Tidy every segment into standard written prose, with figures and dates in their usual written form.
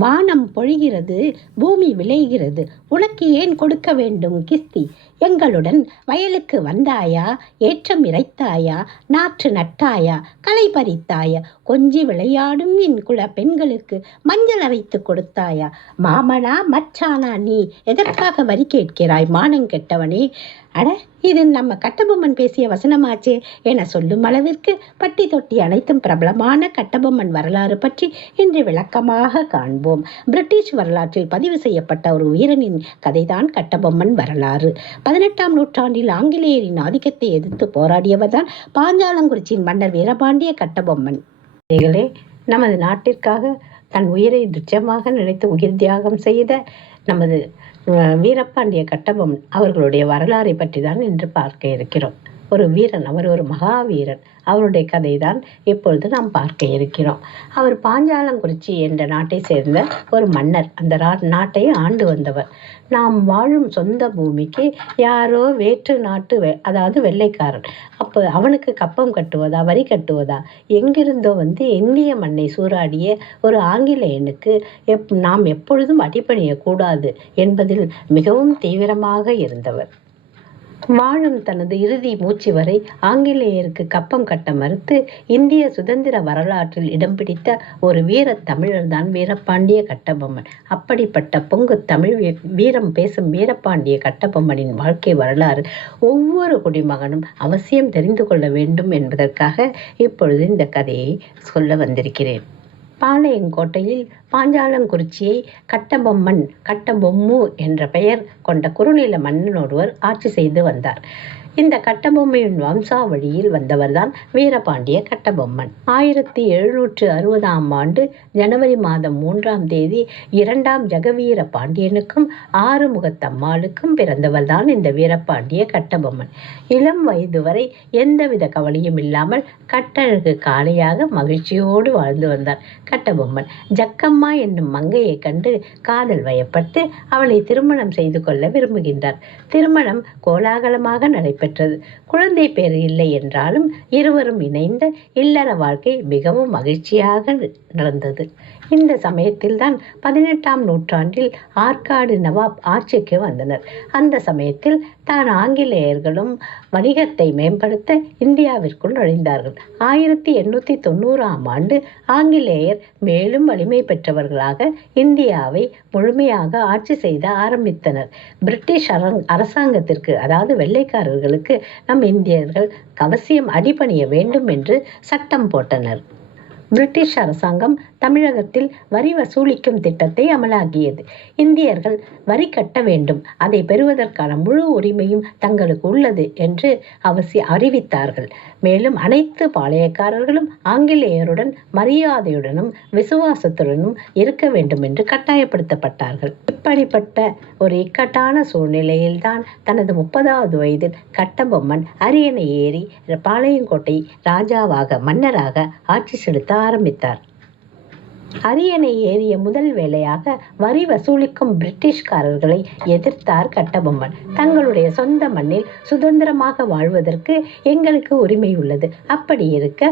வானம் பொழிகிறது, பூமி விளைகிறது, உனக்கு ஏன் கொடுக்க வேண்டும் கிஸ்தி? எங்களுடன் வயலுக்கு வந்தாயா? ஏற்றம் இறைத்தாயா? நாற்று நட்டாயா? களை பறித்தாயா? கொஞ்சி விளையாடும் என் குல பெண்களுக்கு மஞ்சள் அரைத்து கொடுத்தாயா? மாமனா மச்சானா நீ எதற்காக வரி கேட்கிறாய் மானங்கெட்டவனே? அட, இது நம்ம கட்டபொம்மன் பேசிய வசனமாச்சே என சொல்லும் அளவிற்கு பட்டி தொட்டி அனைத்தும் பிரபலமான கட்டபொம்மன் வரலாறு பற்றி இன்று விளக்கமாக காண்போம். பிரிட்டிஷ் வரலாற்றில் பதிவு செய்யப்பட்ட ஒரு வீரனின் கதைதான் கட்டபொம்மன் வரலாறு. 18ஆம் நூற்றாண்டில் ஆங்கிலேயரின் ஆதிக்கத்தை எதிர்த்து போராடியவர்தான் பாஞ்சாலங்குறிச்சியின் மன்னர் வீரபாண்டிய கட்டபொம்மன். நமது நாட்டிற்காக தன் உயிரை துச்சமாக நினைத்து உயிர் தியாகம் செய்த நமது வீரபாண்டிய கட்டபொம்மன் அவர்களுடைய வரலாறை பற்றி தான் இன்று பார்க்க இருக்கிறோம். ஒரு வீரன், அவர் ஒரு மகாவீரன். அவருடைய கதை தான் இப்பொழுது நாம் பார்க்க இருக்கிறோம். அவர் பாஞ்சாலங்குறிச்சி என்ற நாட்டை சேர்ந்த ஒரு மன்னர். அந்த நாட்டை ஆண்டு வந்தவர். நாம் வாழும் சொந்த பூமிக்கு யாரோ வேற்று நாட்டு அதாவது வெள்ளைக்காரன், அப்போ அவனுக்கு கப்பம் கட்டுவதா, வரி கட்டுவதா, எங்கிருந்தோ வந்து இந்திய மண்ணை சூறாடிய ஒரு ஆங்கிலேயனுக்கு நாம் எப்பொழுதும் அடிபணியக்கூடாது என்பதில் மிகவும் தீவிரமாக இருந்தவர். வாழும் தனது இறுதி மூச்சு வரை ஆங்கிலேயருக்கு கப்பம் கட்ட மறுத்து இந்திய சுதந்திர வரலாற்றில் இடம் பிடித்த ஒரு வீர தமிழர் தான் வீரபாண்டிய கட்டபொம்மன். அப்படிப்பட்ட பொங்கு தமிழ் வீரம் பேசும் வீரபாண்டிய கட்டபொம்மனின் வாழ்க்கை வரலாறு ஒவ்வொரு குடிமகனும் அவசியம் தெரிந்து கொள்ள வேண்டும் என்பதற்காக இப்பொழுது இந்த கதையை சொல்ல வந்திருக்கிறேன். பாளையங்கோட்டையில் பாஞ்சாலங்குறிச்சியை கட்டபொம்மு என்ற பெயர் கொண்ட குறுநில மன்னன் ஒருவர் ஆட்சி செய்து வந்தார். இந்த கட்டபொம்மையின் வம்சாவழியில் வந்தவர்தான் வீரபாண்டிய கட்டபொம்மன். 1760ஆம் ஆண்டு ஜனவரி மாதம் 3ஆம் தேதி 2ஆம் ஜெகவீர பாண்டியனுக்கும் ஆறுமுகத்தம்மாளுக்கும் பிறந்தவர்தான் இந்த வீரபாண்டிய கட்டபொம்மன். இளம் வயது வரை எந்தவித கவலையும் இல்லாமல் கட்டழகு காளையாக மகிழ்ச்சியோடு வாழ்ந்து வந்தார் கட்டபொம்மன். ஜக்கம்மா என்னும் மங்கையை கண்டு காதல் வயப்பட்டு அவளை திருமணம் செய்து கொள்ள விரும்புகின்றார். திருமணம் கோலாகலமாக நடைபெற்றது. குழந்தை பேர் இல்லை என்றாலும் இருவரும் இணைந்த இல்லற வாழ்க்கை மிகவும் மகிழ்ச்சியாக நடந்தது. இந்த சமயத்தில் தான் 18ஆம் நூற்றாண்டில் ஆற்காடு நவாப் ஆட்சிக்கு வந்தனர். அந்த சமயத்தில் தான் ஆங்கிலேயர்களும் வணிகத்தை மேம்படுத்த இந்தியாவிற்குள் நுழைந்தார்கள். 1890ஆம் ஆண்டு ஆங்கிலேயர் மேலும் வலிமை பெற்றவர்களாக இந்தியாவை முழுமையாக ஆட்சி செய்த ஆரம்பித்தனர். பிரிட்டிஷ் அரசாங்கத்திற்கு, அதாவது வெள்ளைக்காரர்களுக்கு நம் இந்தியர்கள் அவசியம் அடிபணிய வேண்டும் என்று சட்டம் போட்டனர். பிரிட்டிஷ் அரசாங்கம் தமிழகத்தில் வரி வசூலிக்கும் திட்டத்தை அமலாக்கியது. இந்தியர்கள் வரி கட்ட வேண்டும், அதை பெறுவதற்கான முழு உரிமையும் தங்களுக்கு உள்ளது என்று அறிவித்தார்கள். மேலும் அனைத்து பாளையக்காரர்களும் ஆங்கிலேயருடன் மரியாதையுடனும் விசுவாசத்துடனும் இருக்க வேண்டும் என்று கட்டாயப்படுத்தப்பட்டார்கள். இப்படிப்பட்ட ஒரு இக்கட்டான சூழ்நிலையில்தான் தனது 30வது வயதில் கட்டபொம்மன் அரியணை ஏறி பாளையங்கோட்டை ராஜாவாக, மன்னராக ஆட்சி செலுத்த ஆரம்பித்தார். அரியணை ஏறிய முதல் வேளையாக வரி வசூலிக்கும் பிரிட்டிஷ்காரர்களை எதிர்த்தார் கட்டபொம்மன். தங்களுடைய சொந்த மண்ணில் சுதந்திரமாக வாழ்வதற்கு எங்களுக்கு உரிமை உள்ளது. அப்படி இருக்க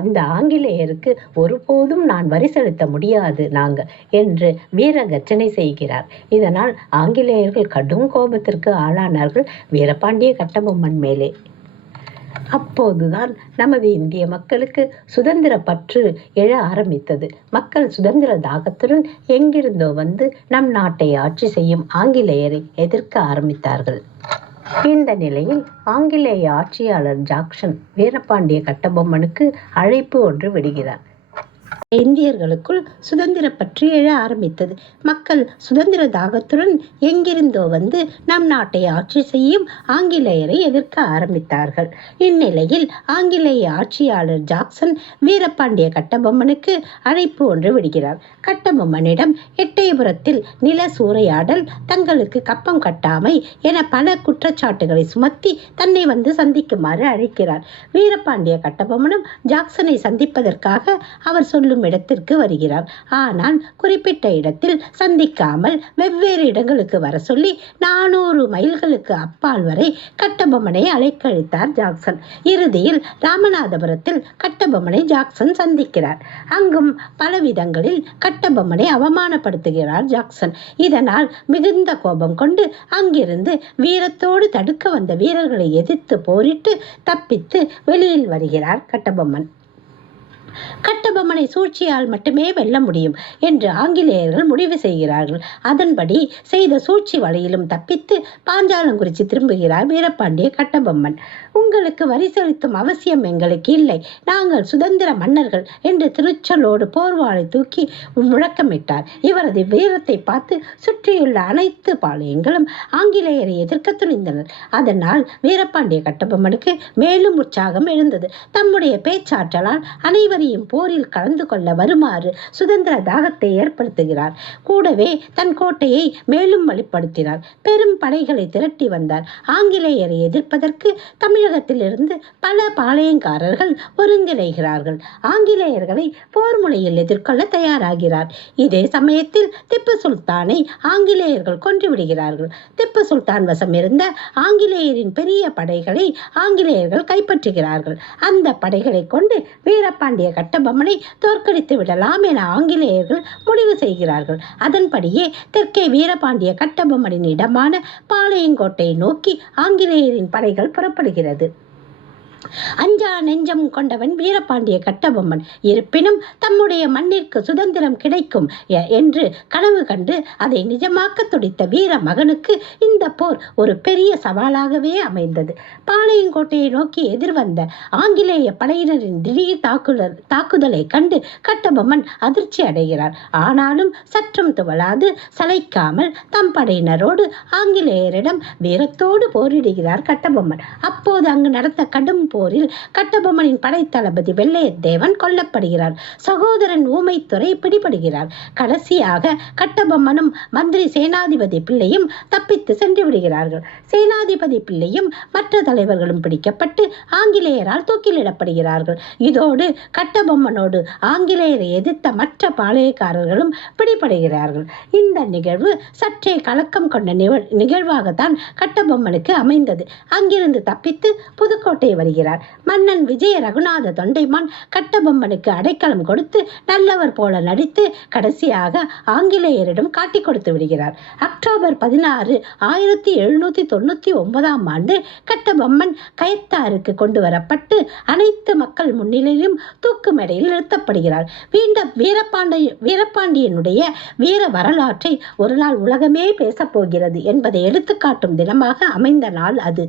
அந்த ஆங்கிலேயருக்கு ஒருபோதும் நான் வரி செலுத்த முடியாது என்று வீர கர்ஜனை செய்கிறார். இதனால் ஆங்கிலேயர்கள் கடும் கோபத்திற்கு ஆளானார்கள் வீரபாண்டிய கட்டபொம்மன் மேலே. அப்போதுதான் நமது இந்திய மக்களுக்கு சுதந்திர பற்று எழ ஆரம்பித்தது. மக்கள் சுதந்திர தாகத்துடன் எங்கிருந்தோ வந்து நம் நாட்டை ஆட்சி செய்யும் ஆங்கிலேயரை எதிர்க்க ஆரம்பித்தார்கள். இந்த நிலையில் ஆங்கிலேய ஆட்சியாளர் ஜாக்சன் வீரபாண்டிய கட்டபொம்மனுக்கு அழைப்பு ஒன்று விடுகிறார். இந்தியர்களுக்குள் சுதந்திர பற்றி எழ ஆரம்பித்தது. மக்கள் சுதந்திர தாகத்துடன் எங்கிருந்தோ வந்து நம் நாட்டை ஆட்சி செய்யும் ஆங்கிலேயரை எதிர்க்க ஆரம்பித்தார்கள். இந்நிலையில் ஆங்கிலேய ஆட்சியாளர் ஜாக்சன் வீரபாண்டிய கட்டபொம்மனுக்கு அழைப்பு ஒன்று விடுகிறார். கட்டபொம்மனிடம் எட்டயபுரத்தில் நில சூறையாடல், தங்களுக்கு கப்பம் கட்டாமை என பல குற்றச்சாட்டுகளை சுமத்தி தன்னை வந்து சந்திக்குமாறு அழைக்கிறார். வீரபாண்டிய கட்டபொம்மனும் ஜாக்சனை சந்திப்பதற்காக அவர் சொல்லும் சந்திக்கும் இடத்திற்கு வருகிறார். ஆனால் குறிப்பிட்ட இடத்தில் சந்திக்காமல் வெவ்வேறு இடங்களுக்கு வர சொல்லி 400 மைல்களுக்கு அப்பால் வரை கட்டபொம்மனை அலைக்கழித்தார் ஜாக்சன். இறுதியில் ராமநாதபுரத்தில் கட்டபொம்மனை ஜாக்சன் சந்திக்கிறார். அங்கும் பலவிதங்களில் கட்டபொம்மனை அவமானப்படுத்துகிறார் ஜாக்சன். இதனால் மிகுந்த கோபம் கொண்டு அங்கிருந்து வீரத்தோடு தடுக்க வந்த வீரர்களை எதிர்த்து போரிட்டு தப்பித்து வெளியில் வருகிறார் கட்டபொம்மன். கட்டபொம்மனை சூழ்ச்சியால் மட்டுமே வெல்ல முடியும் என்று ஆங்கிலேயர்கள் முடிவு செய்கிறார்கள். அதன்படி செய்த சூழ்ச்சி வலையிலும் தப்பித்து பாஞ்சாலங்குறிச்சி திரும்புகிறார் வீரபாண்டிய கட்டபொம்மன். உங்களுக்கு வரி செலுத்தும் அவசியம் எங்களுக்கு இல்லை, நாங்கள் சுதந்திர மன்னர்கள் என்று திருச்சலோடு போர்வாளை தூக்கி முழக்கமிட்டார். இவரது வீரத்தை பார்த்து சுற்றியுள்ள அனைத்து பாளையங்களும் ஆங்கிலேயரை எதிர்க்க துணிந்தனர். அதனால் வீரபாண்டிய கட்டபொம்மனுக்கு மேலும் உற்சாகம் எழுந்தது. தம்முடைய பேச்சாற்றலால் அனைவரையும் போரில் கலந்து கொள்ள வருமாறு சுதந்திர தாகத்தை ஏற்படுத்துகிறார். கூடவே தன் கோட்டையை மேலும் வலுப்படுத்தினார். பெரும் படைகளை திரட்டி வந்தார். ஆங்கிலேயரை எதிர்ப்பதற்கு தமிழகத்திலிருந்து பல பாளையங்காரர்கள் ஒருங்கிணைகிறார்கள். ஆங்கிலேயர்களை போர் முனையில் எதிர்கொள்ள தயாராகிறார். இதே சமயத்தில் திப்பு சுல்தானை ஆங்கிலேயர்கள் கொன்றுவிடுகிறார்கள். திப்பு சுல்தான் வசம் இருந்த ஆங்கிலேயரின் பெரிய படைகளை ஆங்கிலேயர்கள் கைப்பற்றுகிறார்கள். அந்த படைகளை கொண்டு வீரபாண்டிய கட்டபொம்மனை தோற்கடித்து விடலாம் என ஆங்கிலேயர்கள் முடிவு செய்கிறார்கள். அதன்படியே தெற்கே வீரபாண்டிய கட்டபொம்மனின் இடமான பாளையங்கோட்டையை நோக்கி ஆங்கிலேயரின் படைகள் புறப்படுகிறது. அஞ்சா நெஞ்சம் கொண்டவன் வீரபாண்டிய கட்டபொம்மன். இருப்பினும் தம்முடைய மண்ணிற்கு சுதந்திரம் கிடைக்கும் என்று கனவு கண்டு அதை நிஜமாக்க துடித்த வீர மகனுக்கு இந்த போர் ஒரு பெரிய சவாலாகவே அமைந்தது. பாளையங்கோட்டையை நோக்கி எதிர்வந்த ஆங்கிலேய படையினரின் திடீர் தாக்குதலை கண்டு கட்டபொம்மன் அதிர்ச்சி அடைகிறார். ஆனாலும் சற்றும் துவளாது சளைக்காமல் தம் படையினரோடு ஆங்கிலேயரிடம் வீரத்தோடு போரிடுகிறார் கட்டபொம்மன். அப்போது அங்கு நடந்த கடும் போரில் கட்டபொம்மனின் படைத்தளபதி வெள்ளையத்தேவன் கொல்லப்படுகிறார். சகோதரன் ஊமைத்துரை பிடிபடுகிறார். கடைசியாக கட்டபொம்மனும் மந்திரி சேனாதிபதி பிள்ளையும் தப்பித்து சென்று விடுகிறார்கள். சேனாதிபதி பிள்ளையும் மற்ற தலைவர்களும் பிடிக்கப்பட்டு ஆங்கிலேயரால் தூக்கிலிடப்படுகிறார்கள். இதோடு கட்டபொம்மனோடு ஆங்கிலேயரை எதிர்த்த மற்ற பாளையக்காரர்களும் பிடிபடுகிறார்கள். இந்த நிகழ்வு சற்றே கலக்கம் கொண்ட நிகழ்வாகத்தான் கட்டபொம்மனுக்கு அமைந்தது. அங்கிருந்து தப்பித்து புதுக்கோட்டை வருகிறார். மன்னன் விஜய ரகுநாத தொண்டைமான் கட்டபொம்மனுக்கு அடைக்கலம் கொடுத்து நல்லவர் போல நடித்து கடைசியாக ஆங்கிலேயரிடம் காட்டிக் கொடுத்து விடுகிறார். அக்டோபர் 16, 1799 கட்டபொம்மன் கயத்தாருக்கு கொண்டு வரப்பட்டு அனைத்து மக்கள் முன்னிலையிலும் தூக்கு மேடையில் நிறுத்தப்படுகிறார். வீரபாண்டியனுடைய வீர வரலாற்றை ஒரு நாள் உலகமே பேசப்போகிறது என்பதை எடுத்துக்காட்டும் தினமாக அமைந்த நாள் அது.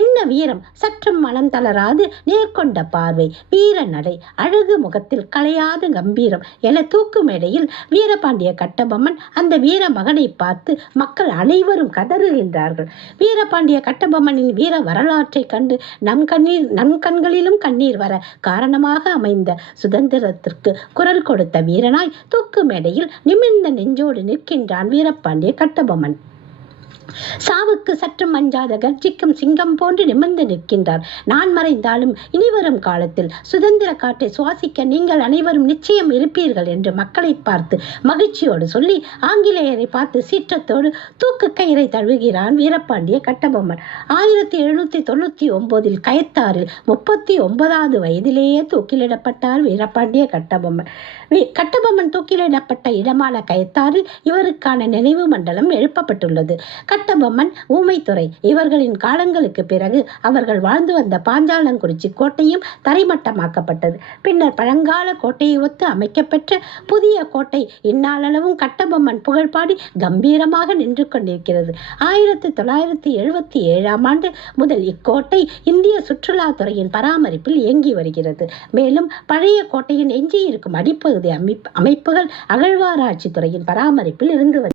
என்ன வீரம்! சற்றும் மனம் தளராது நேர்கொண்ட பார்வை, வீர நடை, அழகு முகத்தில் கலையாத கம்பீரம் என தூக்கு மேடையில் வீரபாண்டிய கட்டபொம்மன் அந்த வீர மகனை பார்த்து மக்கள் அனைவரும் கதறுகின்றார்கள். வீரபாண்டிய கட்டபொம்மனின் வீர வரலாற்றை கண்டு நம் கண்களிலும் கண்ணீர் வர காரணமாக அமைந்த சுதந்திரத்திற்கு குரல் கொடுத்த வீரனாய் தூக்கு மேடையில் நிமிர்ந்த நெஞ்சோடு நிற்கின்றான் வீரபாண்டிய கட்டபொம்மன். சாவுக்கு சற்றும் அஞ்சாத கர்ஜிக்கும் சிங்கம் போன்று நிமிர்ந்து நிற்கின்றார். நான் மறைந்தாலும் இனிவரும் காலத்தில் சுதந்திர காற்றை சுவாசிக்க நீங்கள் அனைவரும் நிச்சயம் இருப்பீர்கள் என்று மக்களை பார்த்து மகிழ்ச்சியோடு சொல்லி ஆங்கிலேயரை பார்த்து சீற்றத்தோடு தூக்கு கயிறை தழுவுகிறான் வீரபாண்டிய கட்டபொம்மன். 1799 கயத்தாறில் 39வது வயதிலேயே தூக்கிலிடப்பட்டார் வீரபாண்டிய கட்டபொம்மன். கட்டபொம்மன் தூக்கிலிடப்பட்ட இடமான கயத்தாறில் இவருக்கான நினைவு மண்டலம் எழுப்பப்பட்டுள்ளது. கட்டபொம்மன், ஊமைத்துரை இவர்களின் காலங்களுக்கு பிறகு அவர்கள் வாழ்ந்து வந்த பாஞ்சாலங்குறிச்சி கோட்டையும் தரைமட்டமாக்கப்பட்டது. பின்னர் பழங்கால கோட்டையை ஒத்து அமைக்கப்பெற்ற புதிய கோட்டை இந்நாளளவும் கட்டபொம்மன் புகழ்பாடி கம்பீரமாக நின்று கொண்டிருக்கிறது. 1977 முதல் இக்கோட்டை இந்திய சுற்றுலாத்துறையின் பராமரிப்பில் இயங்கி வருகிறது. மேலும் பழைய கோட்டையின் எஞ்சியிருக்கும் அடிப்பகுதி அமைப்புகள் அகழ்வாராய்ச்சி துறையின் பராமரிப்பில் இருந்து